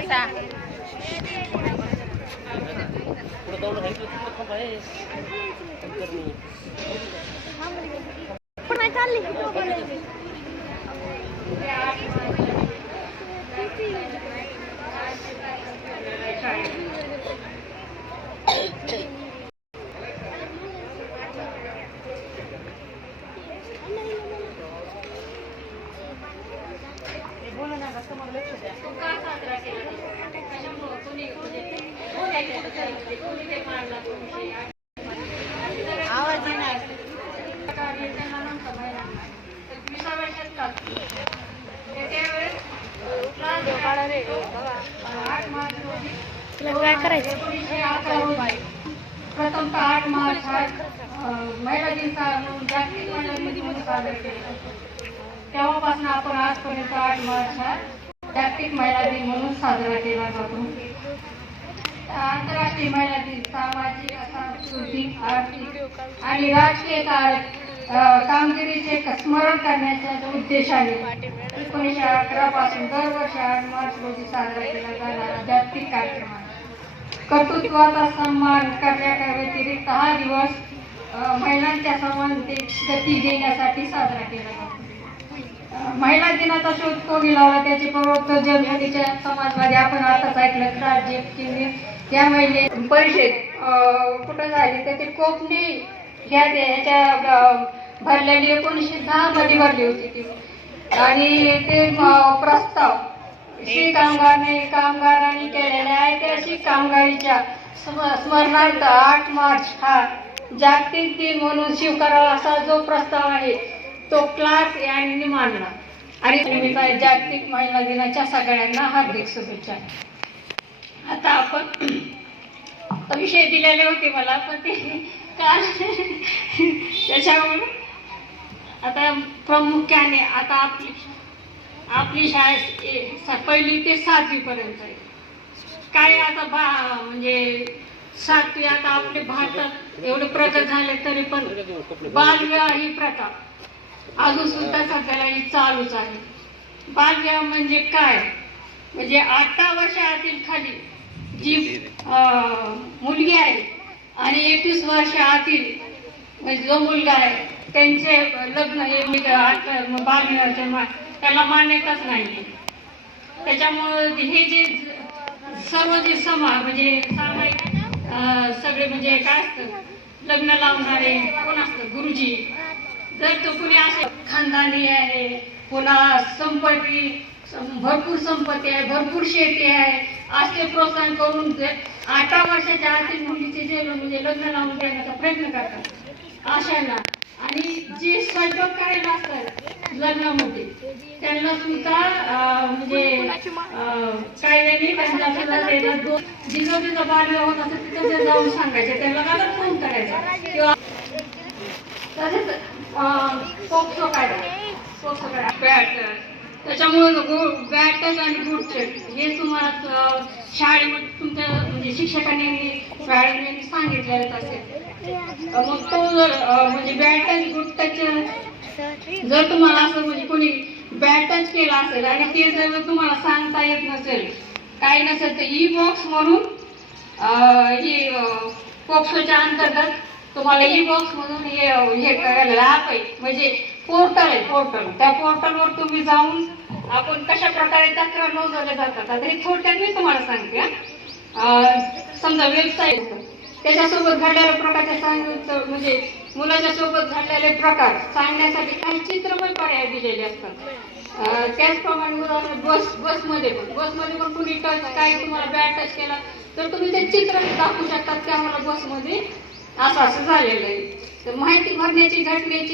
बसा. आवाज येणार. काय करायचं. प्रथमतः 8 मार्च हा महिला दिन जागतिक महिला दिन म्हणून साजरा केला. तेव्हापासून आपण आजपर्यंत 8 मार्च हा जागतिक महिला दिन म्हणून साजरा केला जातो. आंतरराष्ट्रीय महिला दिन सामाजिक, सांस्कृतिक, आर्थिक आणि राजकीय कामगिरीचे स्मरण करण्याच्या उद्देशाने 1911 पासून दरवर्षी 8 मार्च रोजी साजरा केला जाणारा जागतिक कार्यक्रम आहे. कर्तृत्वाचा सन्मान करण्याच्या व्यतिरिक्त हा दिवस महिलांच्या समानतेत गती देण्यासाठी साजरा केला जातो. महिला दिनाचा शोध कोणी लावला त्याचे प्रवर्तक जर्मनीच्या समाजवादी आपण आताच ऐकलं राज्य या महिला परिषद कुठं झाली तर ते कोकणी ह्याच्या भरलेली 1910 मध्ये भरली होती ती. आणि ते प्रस्ताव श्री कामगारांनी केलेल्या ऐतिहासिक कामगारीच्या स्मरणार्थ 8 मार्च हा जागतिक दिन म्हणून स्वीकारावा असा जो प्रस्ताव आहे तो क्लार्क यांनी मांडला. आणि जागतिक महिला दिनाच्या सगळ्यांना हार्दिक शुभेच्छा. आता आपण विषय दिलेले होते मला पण ते काल त्याच्यामुळे आता प्रामुख्याने आता आपली शाळा 1ली ते 7वी पर्यंत आहे. काय आता म्हणजे 7वी आता आपल्या भारतात एवढे प्रगत झाले तरी पण बालविवाह ही प्रथा अजून सुद्धा सध्याला ही चालूच आहे. बालविवाह म्हणजे काय, म्हणजे 18 वर्षातील खाली जी मुलगी आहे आणि 21 वर्षातील म्हणजे जो मुलगा आहे त्यांचे लग्न हे बालविवाहाचे त्याला मान्यताच नाही. त्याच्यामुळे हे जे सर्व जे समाज म्हणजे सामायिक सगळे म्हणजे काय असतं लग्न लावणारे कोण असतं गुरुजी, जर तो कुणी असे खानदानी आहे, पुन्हा संपत्ती भरपूर संपत्ती आहे, भरपूर शेती आहे असे प्रोत्साहन करून 18 वर्षाच्या आतील मुलीचे जे म्हणजे लग्न लावून देण्याचा प्रयत्न करतात अशांना. आणि जे स्वयंपाक करायला असतात लग्नामध्ये त्यांना सुद्धा म्हणजे कायद्याने त्यांना जिथं तिथं बालविवाह होत असेल तिथं जाऊन सांगायचे, त्यांना मला फोन करायचा. किंवा तसेच पोक्सो कायदा त्याच्यामुळे बॅट टच आणि गुड टच हे तुम्हाला शाळेमध्ये तुमच्या म्हणजे शिक्षकांनी शाळेने सांगितलेलं असेल. मग तो जर म्हणजे बॅट टच गुड टच जर तुम्हाला असं म्हणजे कोणी बॅट टच केला असेल आणि ते जर तुम्हाला सांगता येत नसेल काही नसेल तर ई बॉक्स म्हणून ही पोक्सोच्या अंतर्गत तुम्हाला ई बॉक्स म्हणून हे करायला ॲप आहे म्हणजे पोर्टल आहे. त्या पोर्टलवर तुम्ही जाऊन आपण कशा प्रकारे तक्रार नोंदवल्या जातात आता हे थोडक्यात मी तुम्हाला सांगते. समजा वेबसाईट त्याच्यासोबत घडलेल्या प्रकारच्या म्हणजे मुलाच्या सोबत घडलेले प्रकार सांगण्यासाठी काही चित्रमय पर्याय दिलेले असतात. त्याचप्रमाणे उदाहरण बसमध्ये पण कुणी टच काही तुम्हाला बॅट टच केला तर तुम्ही ते चित्र दाखवू शकतात की आम्हाला बसमध्ये असं झालेलं आहे. तर माहिती भरण्याची घटनेची